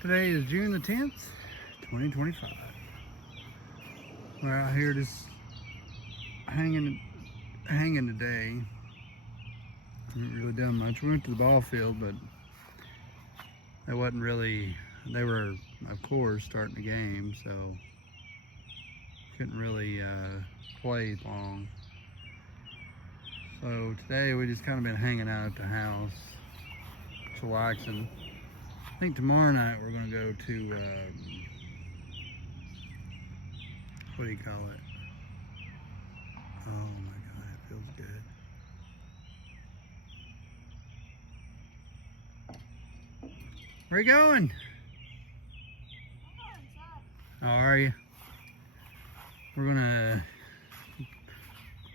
Today is June the 10th, 2025. We're out here just hanging today. Haven't really done much. We went to the ball field, but they wasn't really, they were, of course, starting the game, so couldn't really play long. So today we just kind of been hanging out at the house, chillaxing. I think tomorrow night we're going to go to, what do you call it? Oh my God, it feels good. Where you going? Oh, are you? We're going to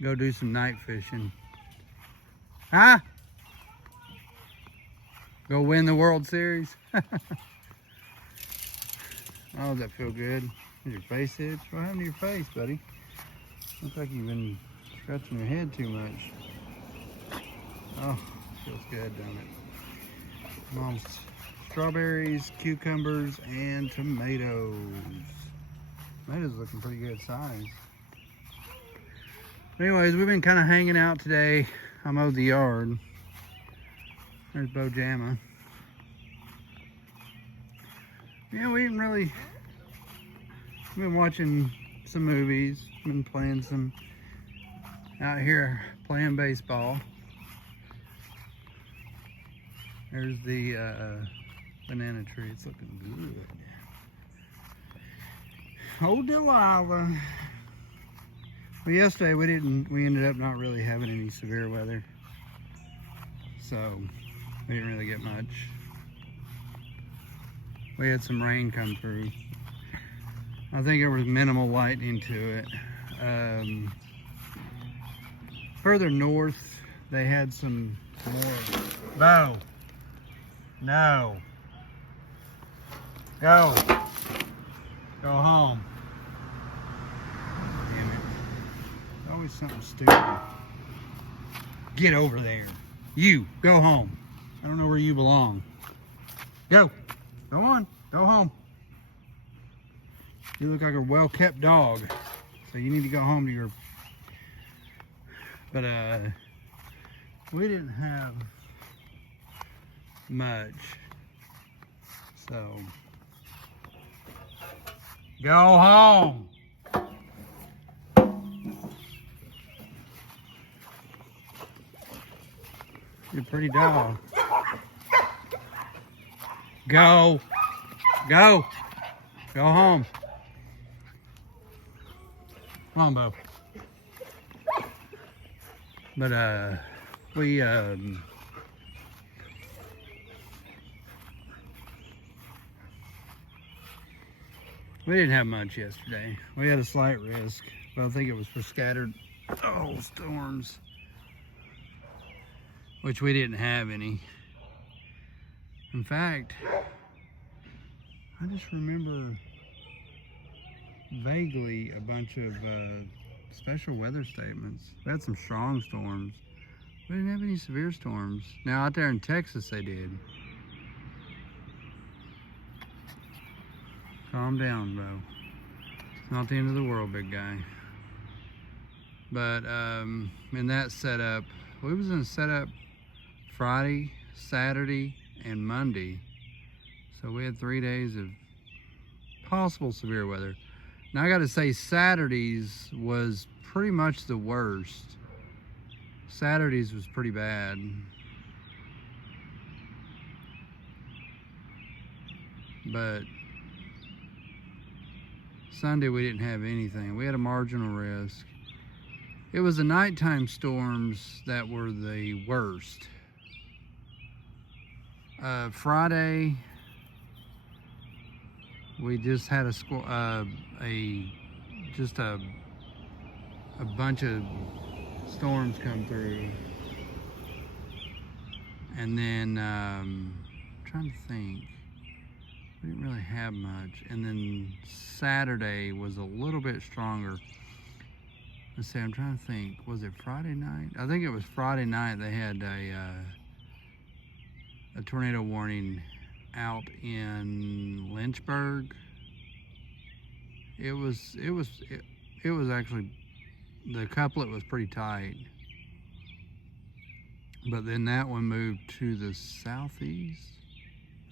go do some night fishing. Huh? Go win the World Series? Oh, does that feel good? Is your face itch? What happened to your face, buddy? Looks like you've been scratching your head too much. Oh, feels good, doesn't it? Mom's strawberries, cucumbers, and tomatoes. Tomatoes looking pretty good size. Anyways, we've been kind of hanging out today. I mowed the yard. There's Bojama. Yeah, we didn't really. We've been watching some movies. Been playing some out here, playing baseball. There's the banana tree. It's looking good. Oh, Delilah. Well, yesterday we ended up not really having any severe weather. So we didn't really get much. We had some rain come through. I think there was minimal lightning to it. Further north, they had some more. Bo, no. Go. Go home. Damn it. Always something stupid. Get over there. You, go home. I don't know where you belong. Go. Go on. Go home. You look like a well-kept dog. So you need to go home to your... But, we didn't have much. So... Go home. You're a pretty dog. Go. Go. Go home. Come on, Bo. But, we didn't have much yesterday. We had a slight risk, but I think it was for scattered, storms, which we didn't have any. In fact, I just remember vaguely a bunch of special weather statements. We had some strong storms. We didn't have any severe storms. Now out there in Texas they did. Calm down, bro. It's not the end of the world, big guy. But in that setup, we was in a setup Friday, Saturday, and Monday. So we had 3 days of possible severe weather. Now I gotta say, Saturdays was pretty much the worst. Saturdays was pretty bad. But Sunday we didn't have anything. We had a marginal risk. It was the nighttime storms that were the worst. Friday, we just had a bunch of storms come through, and then I'm trying to think. We didn't really have much. And then Saturday was a little bit stronger. Let's see, I'm trying to think. Was it Friday night? I think it was Friday night they had a tornado warning out in Lynchburg. It was actually, the couplet was pretty tight. But then that one moved to the southeast,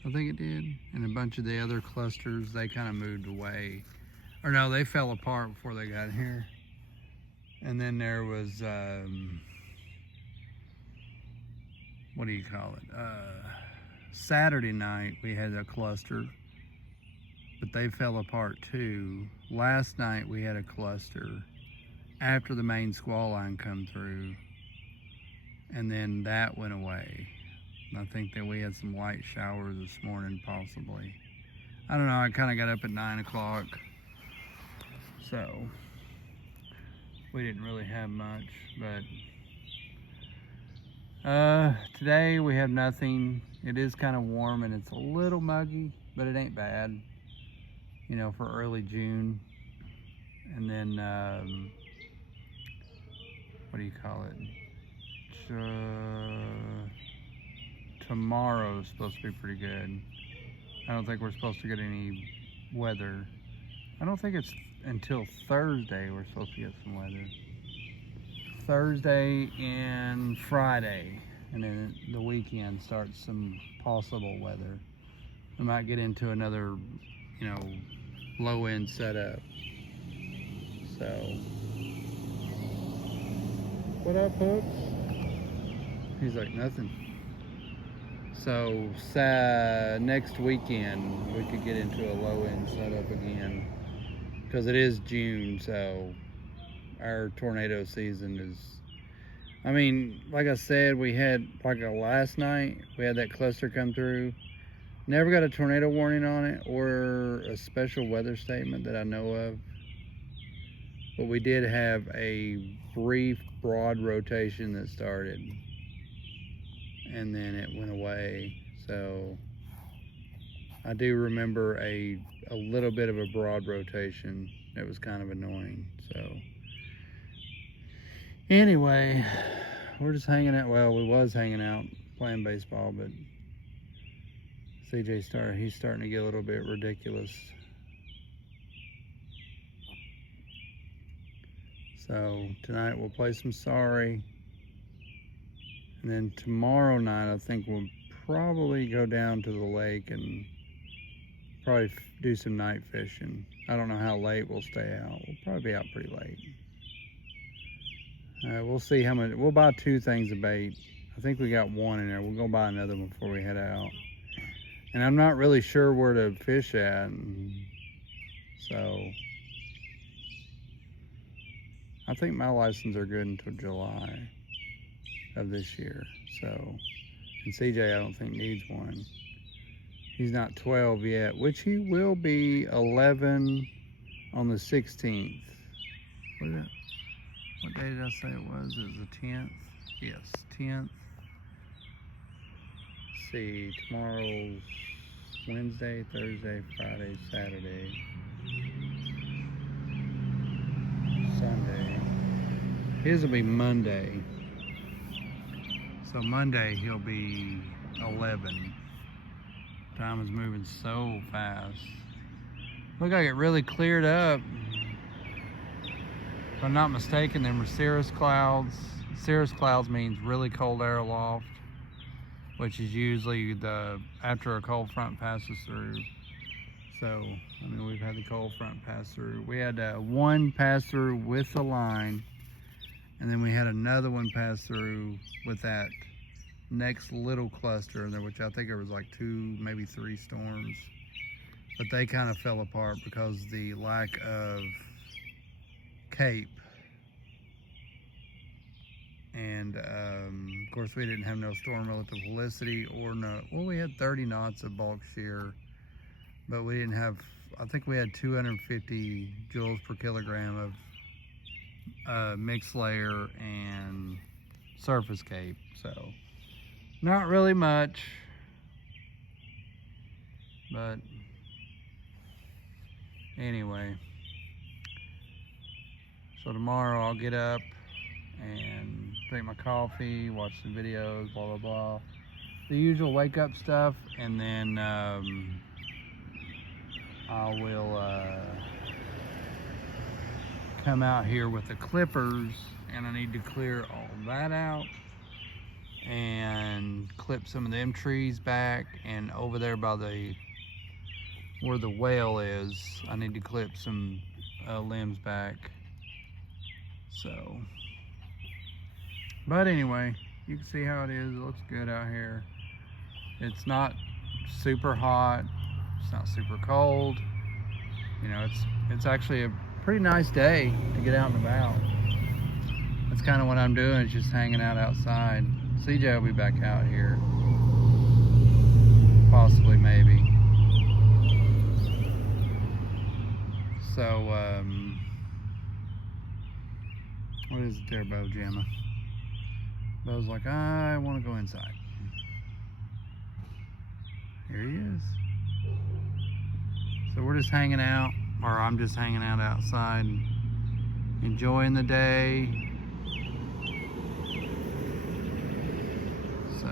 I think it did. And a bunch of the other clusters, they kind of moved away. Or no, they fell apart before they got here. And then there was, what do you call it? Saturday night we had a cluster, but they fell apart too. Last night we had a cluster after the main squall line come through, and then that went away. I think that we had some light showers this morning, possibly. I don't know, I kind of got up at 9 o'clock, so we didn't really have much, but today we have nothing. It is kind of warm and it's a little muggy, but it ain't bad, you know, for early June. And then, what do you call it? Tomorrow is supposed to be pretty good. I don't think we're supposed to get any weather. I don't think it's until Thursday we're supposed to get some weather. Thursday and Friday, and then the weekend starts some possible weather. We might get into another, you know, low end setup. So, what up, Hooks? He's like, nothing. So, next weekend we could get into a low end setup again, because it is June, so our tornado season is, I mean, like I said, we had, like last night, we had that cluster come through. Never got a tornado warning on it or a special weather statement that I know of. But we did have a brief, broad rotation that started, and then it went away. So I do remember a little bit of a broad rotation. It was kind of annoying, so. Anyway, we're just hanging out. Well, we was hanging out playing baseball, but CJ he's starting to get a little bit ridiculous. So tonight we'll play some Sorry. And then tomorrow night I think we'll probably go down to the lake and probably do some night fishing. I don't know how late we'll stay out. We'll probably be out pretty late. We'll see how much. We'll buy 2 things of bait. I think we got 1 in there. We'll go buy another one before we head out. And I'm not really sure where to fish at. So I think my license are good until July of this year. So, and CJ I don't think needs one. He's not 12 yet, which he will be 11 on the 16th. What day did I say it was? It was the 10th? Yes, 10th. Let's see, tomorrow's Wednesday, Thursday, Friday, Saturday, Sunday. His will be Monday. So Monday he'll be 11. Time is moving so fast. Look like it really cleared up. If I'm not mistaken, them were cirrus clouds. Cirrus clouds means really cold air aloft, which is usually after a cold front passes through. So, I mean, we've had the cold front pass through. We had one pass through with the line, and then we had another one pass through with that next little cluster, which I think there was like 2, maybe 3 storms. But they kind of fell apart because the lack of Cape, and of course we didn't have no storm relative velocity or no, well, we had 30 knots of bulk shear, but we didn't have, I think we had 250 joules per kilogram of mixed layer and surface Cape, so not really much, but anyway. So tomorrow I'll get up and drink my coffee, watch some videos, blah, blah, blah. the usual wake up stuff, and then I will come out here with the clippers, and I need to clear all that out and clip some of them trees back, and over there by where the well is, I need to clip some limbs back. So, but anyway, you can see how it is. It looks good out here. It's not super hot, it's not super cold. You know, it's actually a pretty nice day to get out and about. That's kind of what I'm doing, is just hanging out outside. CJ will be back out here, possibly, maybe. So, what is it there, Bo, Gemma? Bo's like, I want to go inside. Here he is. So we're just hanging out, or I'm just hanging out outside, enjoying the day. So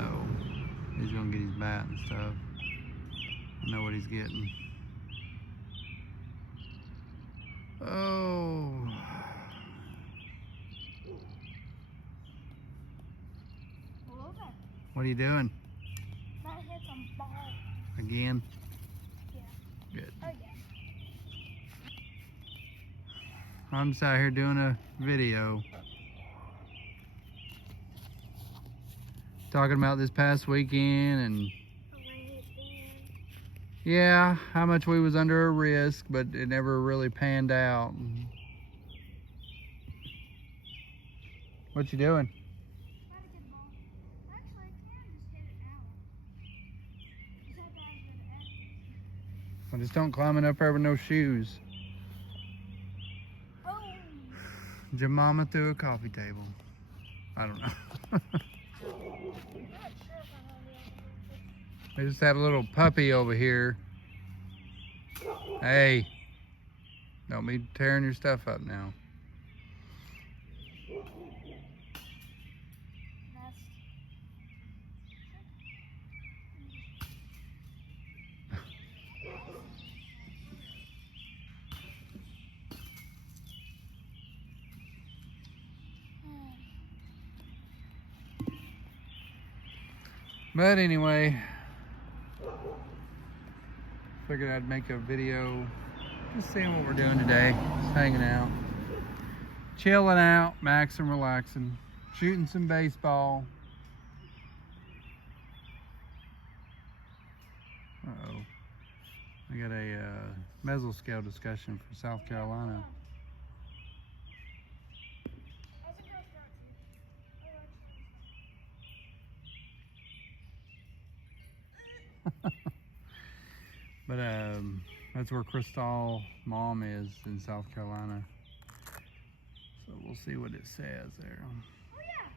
he's gonna get his bat and stuff. I know what he's getting. Oh. What are you doing? I hit some ball. Again? Yeah. Good. Again. I'm just out here doing a video. Talking about this past weekend and yeah, how much we was under a risk, but it never really panned out. What you doing? Well, just don't climb it up there with no shoes. Oh. Jemima threw a coffee table. I don't know. I just had a little puppy over here. Hey, don't be tearing your stuff up now. But anyway, figured I'd make a video just seeing what we're doing today. Just hanging out, chilling out, maxing, relaxing, shooting some baseball. Uh-oh. I got a mesoscale discussion for South Carolina. But that's where Crystal mom is, in South Carolina. So we'll see what it says there. Oh yeah.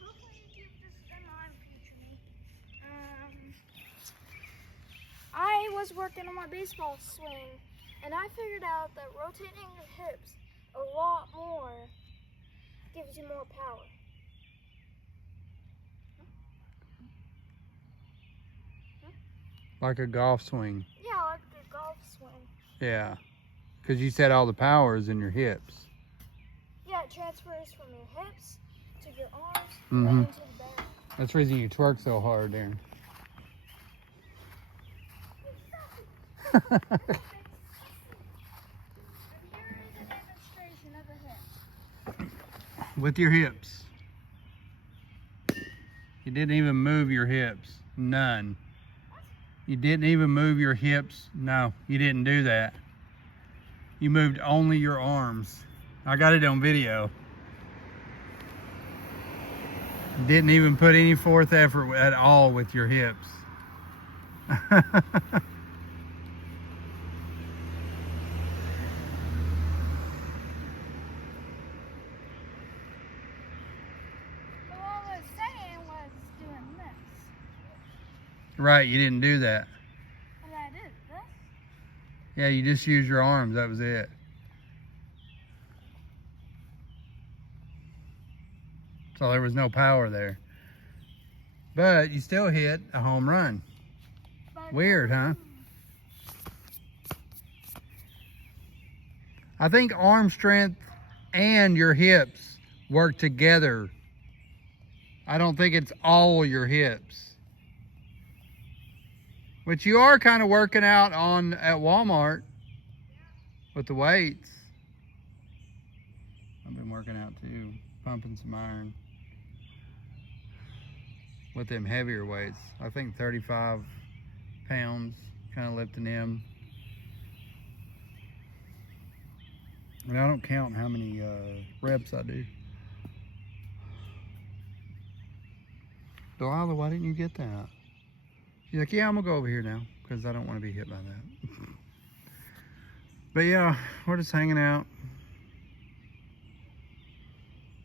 Hopefully you keep this in mind, future me. I was working on my baseball swing, and I figured out that rotating your hips a lot more gives you more power. Like a golf swing. Yeah, like a golf swing. Yeah, because you said all the power is in your hips. Yeah, it transfers from your hips to your arms Mm-hmm. and into the back. That's the reason you twerk so hard, Darren. And here is a demonstration of the hips. With your hips. You didn't even move your hips. None. You didn't even move your hips. No, you didn't do that. You moved only your arms. I got it on video. Didn't even put any forth effort at all with your hips. Right, you didn't do that. What did I do? This? Yeah, you just used your arms, that was it. So there was no power there. But you still hit a home run. Weird, huh? I think arm strength and your hips work together. I don't think it's all your hips. Which you are kind of working out on at Walmart with the weights. I've been working out too, pumping some iron with them heavier weights. I think 35 pounds, kind of lifting them. And I don't count how many reps I do. Delilah, why didn't you get that? She's like, yeah, I'm gonna go over here now because I don't want to be hit by that. But yeah, we're just hanging out.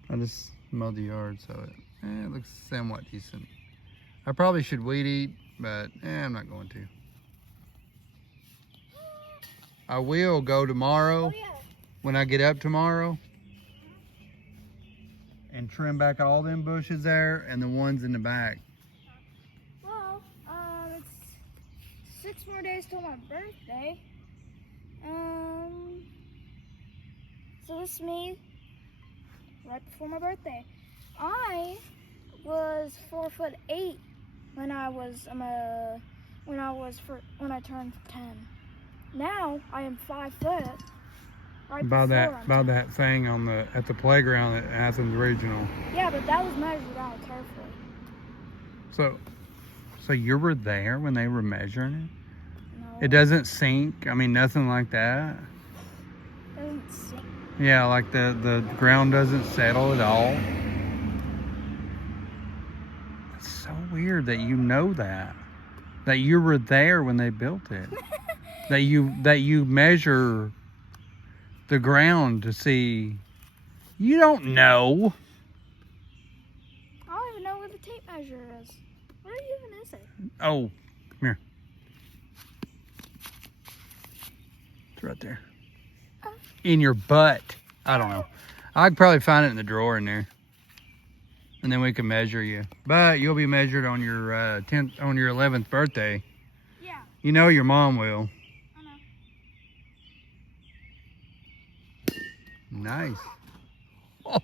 I just mowed the yard, so it looks somewhat decent. I probably should weed eat, but I'm not going to. I will go tomorrow. Oh, yeah. When I get up tomorrow and trim back all them bushes there and the ones in the back. Well, it's 6 more days till my birthday. So this is me right before my birthday. I was 4'8" when I turned 10. Now I am 5 foot. Right By before I'm 10. that thing at the playground at Athens Regional. Yeah, but that was measured out carefully. So you were there when they were measuring it? No, It doesn't sink? I mean, nothing like that? doesn't sink. Yeah, like the ground doesn't settle at all? It's so weird that you know that. That you were there when they built it. that you measure the ground to see. You don't know. I don't even know where the tape measure is. Where even is it? Oh, come here. It's right there. Oh. In your butt. I don't know. I'd probably find it in the drawer in there. And then we can measure you. But you'll be measured on your 11th birthday. Yeah, You know your mom will. I know. Nice. Oh,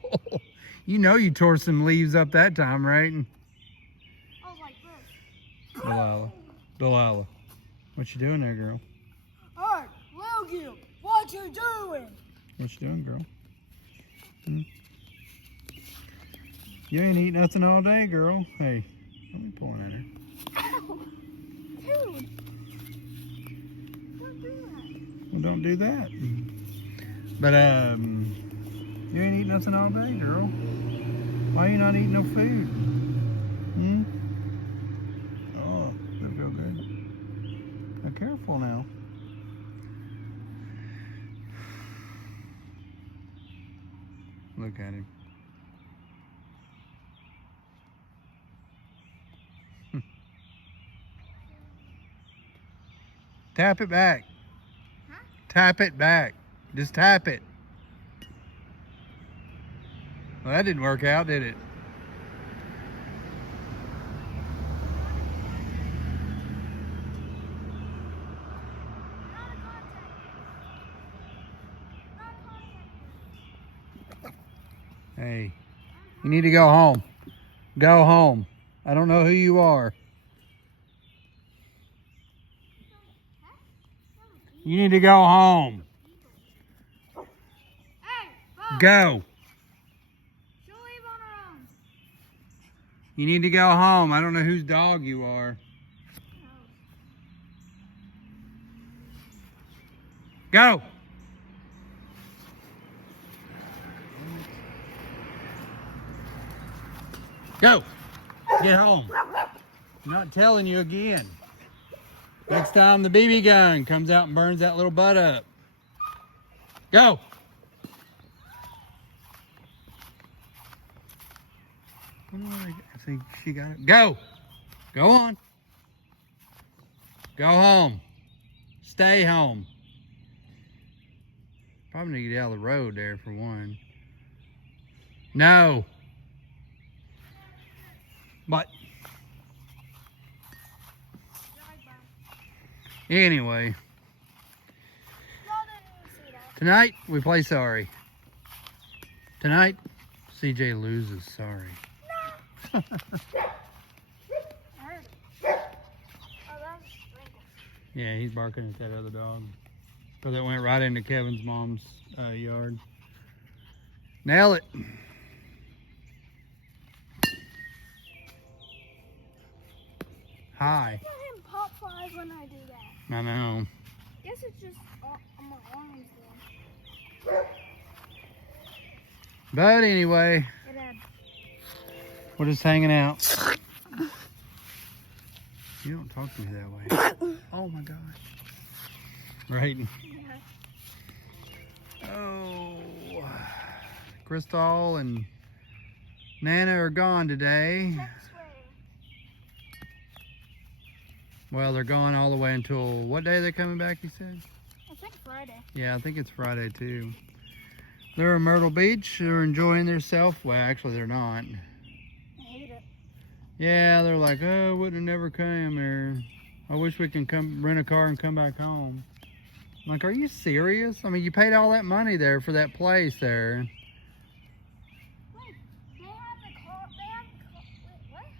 you know you tore some leaves up that time, right? I was like this. Delilah. What you doing there, girl? Hey, Logan, what you doing? What you doing, girl? You ain't eat nothing all day, girl. Hey, let me pull at her. Ow! Dude! Don't do that. Well, don't do that. But, you ain't eat nothing all day, girl. Why you not eating no food? Oh, that feel good. Now, careful now. Look at him. Tap it back. Huh? Tap it back. Just tap it. Well, that didn't work out, did it? Hey, you need to go home. Go home. I don't know who you are. You need to go home. Hey, Bob, Go. she'll leave on her own. You need to go home. I don't know whose dog you are. Go. Go. Get home. I'm not telling you again. Next time the BB gun comes out and burns that little butt up. Go. I think she got it. Go. Go on. Go home. Stay home. Probably need to get out of the road there for one. No. But Drive by. anyway, Y'all didn't even see that. tonight we play sorry. Tonight, CJ loses sorry. I heard it. Oh, that was Sprinkle. Yeah, he's barking at that other dog. Because it went right into Kevin's mom's yard. Nail it. Hi. Let him pop flies when I do that. I know. Guess it's just on my arms then. But anyway, It had. we're just hanging out. You don't talk to me that way. Oh my gosh. Right. Yeah. Oh. Crystal and Nana are gone today. Check swing. Well, they're gone all the way until what day are they coming back, you said? I think Friday. Yeah, I think it's Friday too. They're in Myrtle Beach. They're enjoying themselves. Well, actually, they're not. I hate it. Yeah, they're like, oh, wouldn't have never come here. I wish we can come rent a car and come back home. I'm like, are you serious? I mean, you paid all that money there for that place there. Wait, they have the car. They have the car. Wait,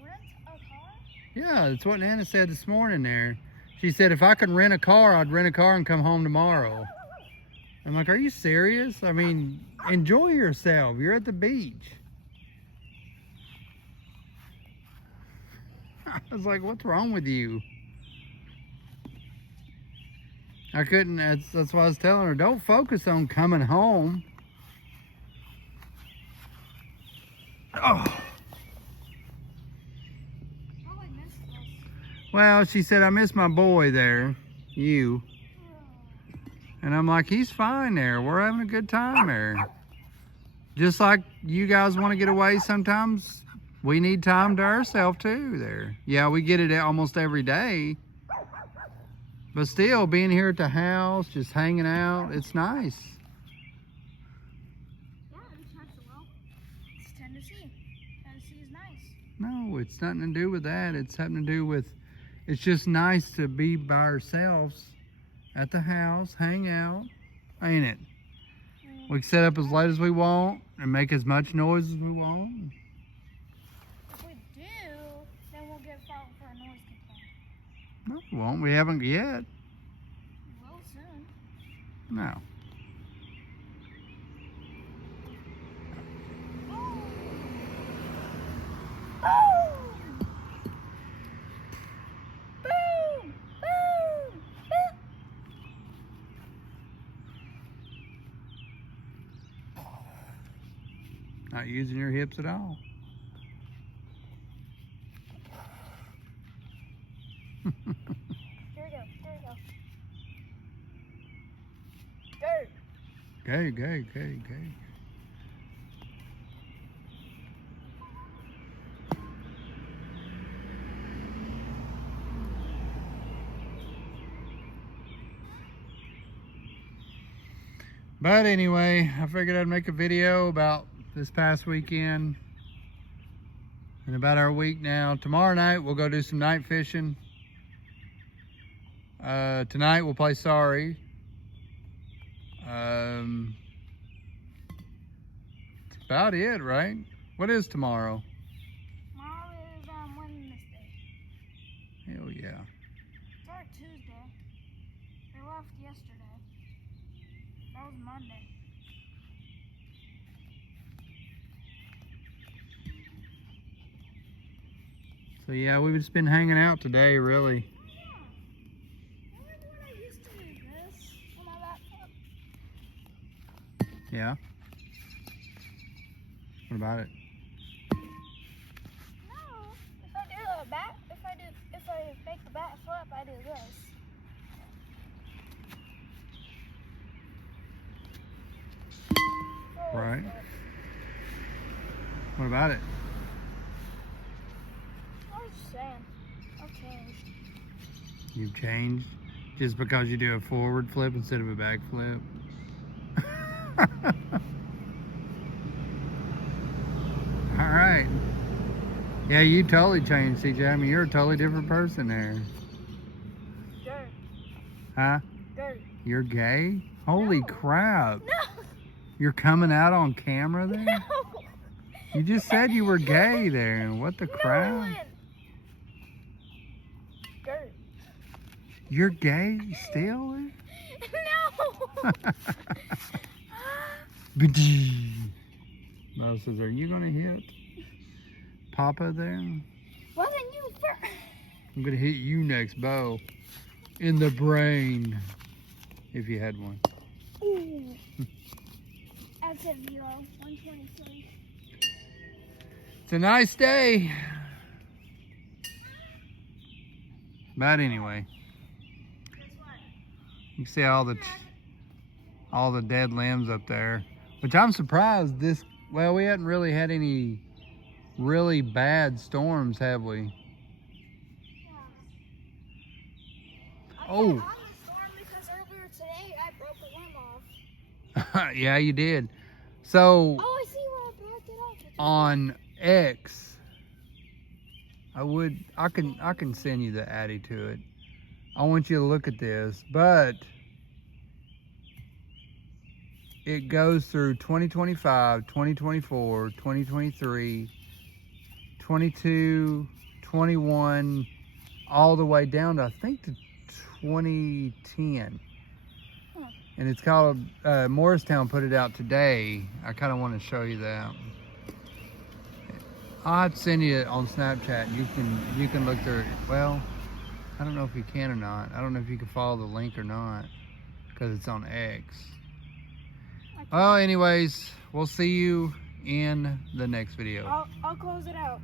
what? Rent a car? Yeah, that's what Nana said this morning there. She said, if I could rent a car, I'd rent a car and come home tomorrow. I'm like, are you serious? I mean, enjoy yourself. You're at the beach. I was like, what's wrong with you? I couldn't, that's why I was telling her, don't focus on coming home. Oh. Probably missed us. Well, she said, I miss my boy there, you. And I'm like, he's fine there. We're having a good time there. Just like you guys want to get away sometimes, we need time to ourselves too there. Yeah, we get it almost every day. But still, being here at the house, just hanging out, it's nice. Yeah, well, it's Tennessee. Tennessee is nice. No, it's nothing to do with that. It's something to do with, it's just nice to be by ourselves at the house, hang out, ain't it? We can sit up as late as we want and make as much noise as we want. If we do, then we'll get filed for a noise complaint. No, we won't. We haven't yet. We will soon. No. Boom! Boom! Boom! Not using your hips at all. Here we go. Here we go. Go! Okay. But anyway, I figured I'd make a video about this past weekend and about our week now. Tomorrow night we'll go do some night fishing. Tonight we'll play sorry. That's about it, right? What is tomorrow? Tomorrow is Wednesday. Hell yeah. It's our Tuesday. They left yesterday. That was Monday. So yeah, we've just been hanging out today, really. Remember when I used to do this on my laptop? Yeah. What about it? No. If I make the bat flip, I do this. Right. What about it? I was just saying. I've changed. You've changed just because you do a forward flip instead of a back flip. All right. Yeah, you totally changed, CJ. I mean, you're a totally different person there. Dirt. Huh? Dirt. You're gay? Holy No. crap. No. You're coming out on camera there? No. You just said you were gay there. What the No crap? one. Dirt. You're gay still? No. Mo says, are you going to hit Papa there? Wasn't you first? I'm going to hit you next, Bo. In the brain. If you had one. Ooh. That's a 0. 123. It's a nice day. But anyway. You can see all the dead limbs up there. Which I'm surprised this, well, we hadn't really had any really bad storms, have we? I Oh. got on the storm because earlier today I broke a limb off. Yeah, you did. So Oh, I see where I broke it off. on X, I can send you the Addy to it. I want you to look at this, but it goes through 2025, 2024, 2023, 22, 21, all the way down to, I think, to 2010. And it's called, Morristown put it out today. I kind of want to show you that. I'll have to send you it on Snapchat. You can look through it. Well, I don't know if you can or not. I don't know if you can follow the link or not because it's on X. Well, anyways, we'll see you in the next video. I'll close it out.